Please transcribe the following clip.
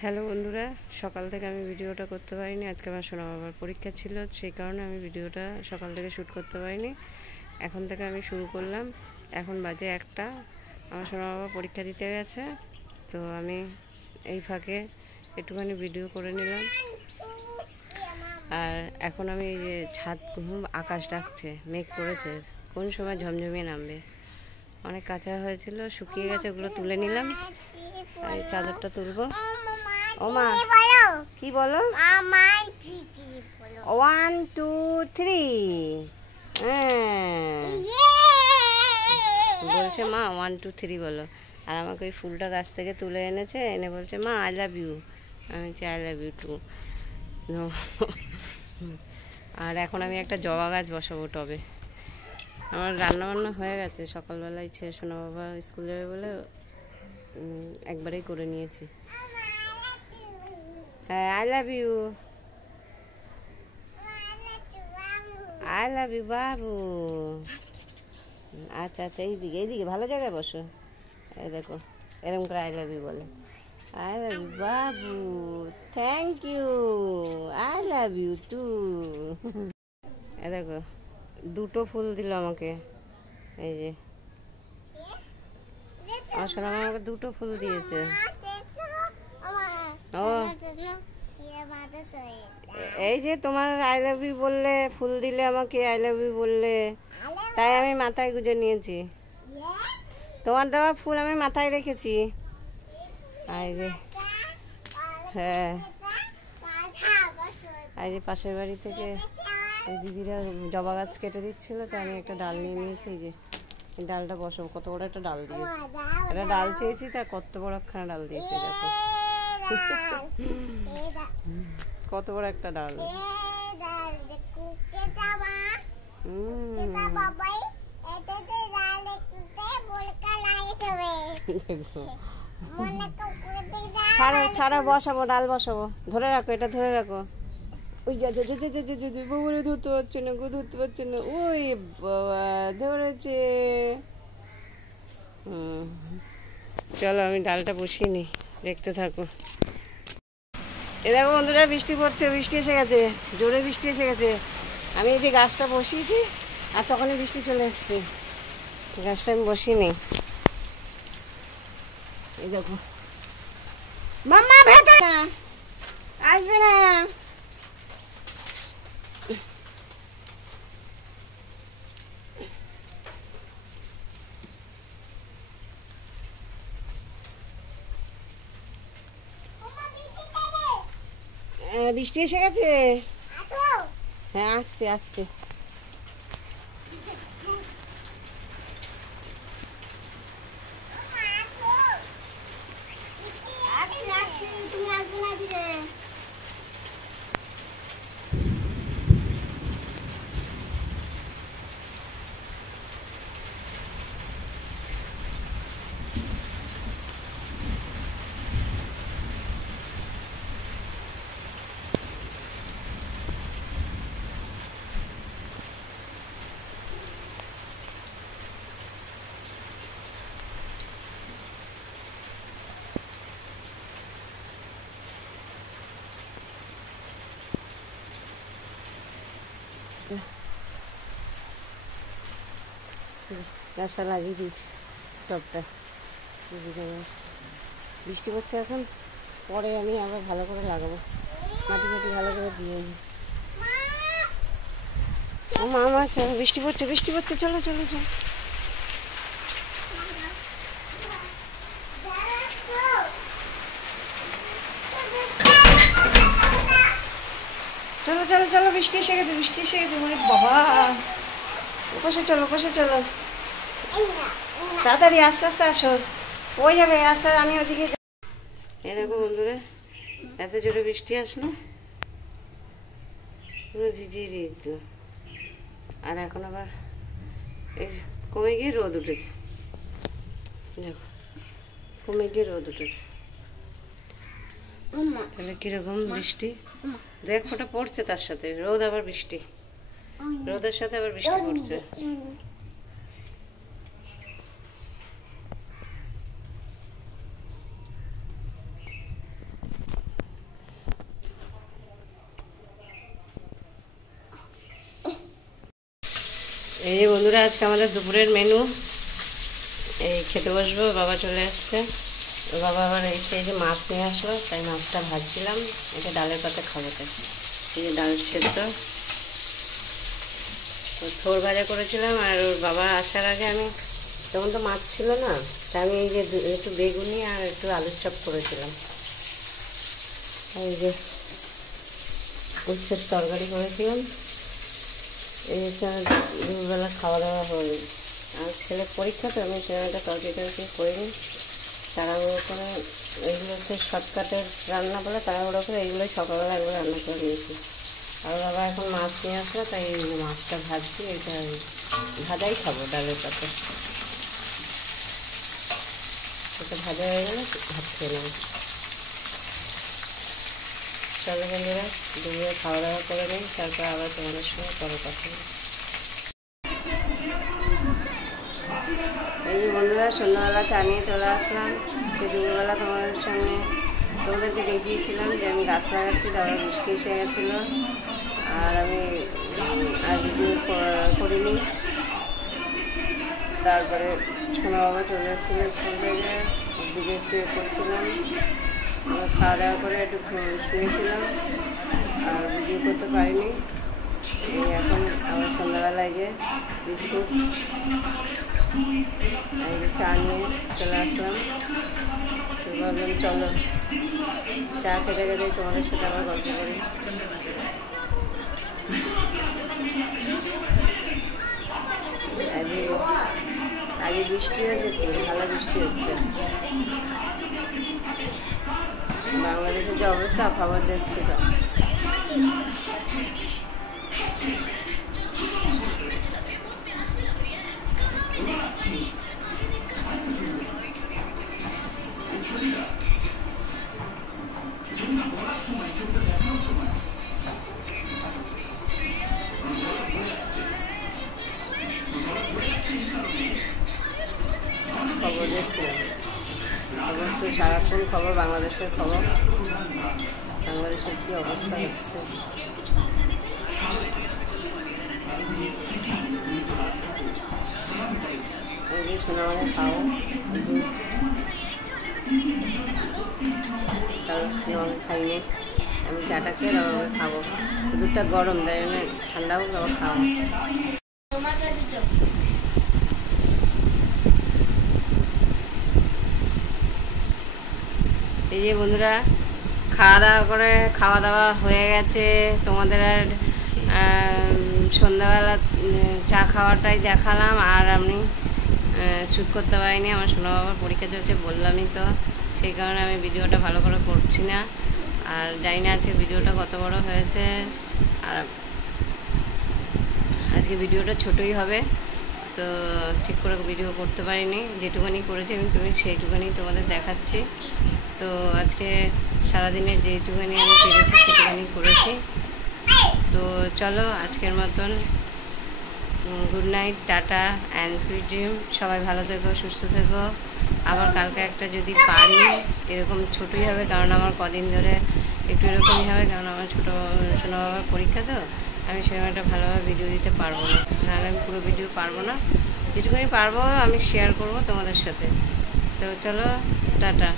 Hello বন্ধুরা, সকাল থেকে আমি ভিডিওটা করতে পারিনি। আজকে আমার সোনা বাবার পরীক্ষা ছিল, সেই কারণে আমি ভিডিওটা সকাল থেকে শ্যুট করতে পারিনি। এখন থেকে আমি শুরু করলাম। এখন বাজে 1টা। আমার সোনা বাবা পরীক্ষা দিতে গেছে, তো আমি এই ফাঁকে একটুখানি ভিডিও করে নিলাম। আর এখন আমি এই যে ছাদ, আকাশ ডাকছে, মেঘ করেছে, কোন সময় ঝমঝমিয়ে নামবে। অনেক কাঁচা হয়েছিল, শুকিয়ে গেছে, ওগুলো তুলে নিলাম। আর এই চাদরটা তুলবো। ও মা, কি বলো? 1 2 3। হ্যাঁ, বলছে মা 1 2 3 বলো। আর আমাকে ওই ফুলটা গাছ থেকে তুলে এনেছে, এনে বলছে মা আই লাভ ইউ। আমি বলছি আই লাভ ইউ টু। আর এখন আমি একটা জবা গাছ বসাবো টবে। আমার রান্নাবান্না হয়ে গেছে, সকালবেলায় ছেলে সোনা বাবা স্কুল যাবে বলে একবারেই করে নিয়েছি। হ্যাঁ, I love you, I love you বাবু। আচ্ছা আচ্ছা, এইদিকে এইদিকে ভালো জায়গায় বসো। এই দেখো, এরকম করে আই লাভ ইউ বলে। আই লাভ ইউ বাবু, thank you, I love you too. এই দেখো, 2টো ফুল দিল আমাকে। এই যে আমার সোনা আমাকে 2টো ফুল দিয়েছে। ও, এই যে তোমার আই লাভ ইউ বললে, ফুল দিলে আমাকে, আই লাভ ইউ বললে, তাই আমি মাথায় গুঁজে নিয়েছি। তোমার দেওয়া ফুল আমি মাথায় রেখেছি। এই যে, হ্যাঁ, এই যে পাশের বাড়ি থেকে ওই দিদিরা জবা গাছ কেটে দিচ্ছিল, তো আমি একটা ডাল নিয়ে নিয়েছি। এই যে এই ডালটা বসাবো। কত বড় একটা ডাল দিয়েছে, একটা ডাল চেয়েছি, তা কত বড় একখানা ডাল দিয়েছে। দেখো কত বড় একটা ডাল। ছাড়ো ছাড়ো, বসাবো, ডাল বসাবো। ধরে রাখো, এটা ধরে রাখো। ওই যা যা যা যা যা যা, বাবুরে ধরতে পারছে না গো, ধরতে পারছে না। ওই বাবা ধরেছে। চলো আমি ডালটা বসিয়ে নিই, দেখতে থাকো। এ দেখো বন্ধুরা, বৃষ্টি পড়ছে, বৃষ্টি এসে গেছে, জোরে বৃষ্টি এসে গেছে। আমি এই যে গাছটা বসিয়েছি, আর তখনই বৃষ্টি চলে এসছে। গাছটা আমি বসিয়ে নিই। এই দেখো, মাম্মা ভেতরে না, আসবে না। বৃষ্টি এসে গেছে। হ্যাঁ, আসছে আসছে। গাছটা লাগিয়ে দিয়েছি টবটা। বৃষ্টি পড়ছে এখন, পরে আমি আবার ভালো করে লাগাবো, মাটি মাটি ভালো করে দিয়ে। ও মা, চলো, বৃষ্টি পড়ছে, বৃষ্টি পড়ছে, চলো চলো চলো। চলো চলো চলো, বৃষ্টি এসে গেছে, বৃষ্টি এসে গেছে। মানে বাবা, ওপাশে চলো, ওপাশে চলো, তাড়াতাড়ি আস্তে আস্তে আসো, ওই যাবে আস্তে। আমি ওদিকে। এই দেখো বন্ধুরা, এত জোরে বৃষ্টি আসলো, পুরো ভিজিয়ে দিয়েছিল। আর এখন আবার এই কমে গিয়ে রোদ উঠেছে। দেখো, কমে গিয়ে রোদ উঠেছে। তাহলে কিরকম বৃষ্টি, 1 ফোঁটা পড়ছে, তার সাথে রোদ, আবার বৃষ্টি, রোদের সাথে আবার বৃষ্টি পড়ছে। আজকে আমাদের দুপুরের মেনু এই খেতে বসবো। বাবা চলে আসছে, বাবা আবার এই যে মাছ নিয়ে আসলো, তাই মাছটা ভাজছিলাম। এটা ডালের পাতে খাবো। তাই এই যে ডাল সেদ্ধ থোর ভাজা করেছিলাম। আর ওর বাবা আসার আগে আমি, তখন তো মাছ ছিল না, তাই আমি এই যে একটু বেগুনি আর একটু আলুর চপ করেছিলাম। এই যে উচ্ছের তরকারি করেছিলাম। এই দুপুরবেলা খাওয়া দাওয়া হয়নি। আর ছেলের পরীক্ষা তো আমি সেরকম তরকারি করিনি। তাড়াহুড়ো করে এইগুলো হচ্ছে শর্টকাটের রান্না বলে, তাড়াহুড়ো করে এইগুলোই সকালবেলা একবার রান্না করে নিয়েছি। আর বাবা এখন মাছ নিয়ে আসলো, তাই মাছটা ভাজছি। এটা ভাজাই খাবো ডালের পাতে। এটা ভাজা হয়ে গেলে ভাত খেয়ে নেব। চলো বন্ধুরা, দুপুরে খাওয়া দাওয়া করে নিই, তারপর আবার তোমাদের সঙ্গে পরে কথা বলি। এই যে বন্ধুরা, সন্ধ্যাবেলা চা নিয়ে চলে আসলাম। সেই দুপুরবেলা তোমাদেরকে দেখিয়েছিলাম যে আমি গাছ লাগাচ্ছি, তারপর বৃষ্টি এসে গেছিলো আর আমি আর ভিডিও করিনি। তারপরে সোনা বাবা চলে এসেছিলো স্কুল থেকে, দিকে একটু করছিলাম। খাওয়া দাওয়া করে একটু শুয়েছিলাম আর ভিডিও করতে পারিনি। এই এখন আবার সন্ধ্যাবেলায় যে বিস্কুট এই যে চা নিয়ে চলে আসলাম। তো ভাবলাম চলো চা খেতে খেতে তোমাদের সাথে আবার গল্প করি। আগে বৃষ্টি হয়েছে, তো ভালো বৃষ্টি হচ্ছে। বাংলাদেশের যে অবস্থা খবর দেখছি তো। খবর দেখছিলাম, খবর তো সারাক্ষণ খবর, বাংলাদেশের খবর, বাংলাদেশের কী অবস্থা হচ্ছে। এই শোনা মানে খাও দুধ, তারপর আমাকে খাইনি। আমি চাটা খেয়ে তারপর খাবো। দুধটা গরম, তাই জন্য ঠান্ডা হোক তারপর খাবো। এই যে বন্ধুরা, খাওয়া দাওয়া হয়ে গেছে। তোমাদের আর সন্ধ্যাবেলা চা খাওয়াটাই দেখালাম। আর আমি শ্যুট করতে পারিনি, আমার সোনা বাবার পরীক্ষা চলছে বললামই তো, সেই কারণে আমি ভিডিওটা ভালো করে করছি না। আর জানি না আজকে ভিডিওটা কত বড় হয়েছে। আর আজকে ভিডিওটা ছোটই হবে, তো ঠিক করে ভিডিও করতে পারিনি। যেটুকুনি করেছি আমি সেইটুকুনি তোমাদের দেখাচ্ছি। তো আজকে সারাদিনে যেটুকুনি আমি পেরেছি সেটুকুনি করেছি। তো চলো আজকের মতন good night, tata and sweet dream. সবাই ভালো থেকো, সুস্থ থেকো। আবার কালকে একটা যদি পারি, এরকম ছোটোই হবে, কারণ আমার কদিন ধরে একটু এরকমই হবে, কারণ আমার ছোটো সোনা বাবার পরীক্ষা, তো আমি সেরকম একটা ভালোভাবে ভিডিও দিতে পারবো না। নাহলে আমি পুরো ভিডিও পারবো না, যেটুকুনি পারবো আমি শেয়ার করবো তোমাদের সাথে। তো চলো টাটা।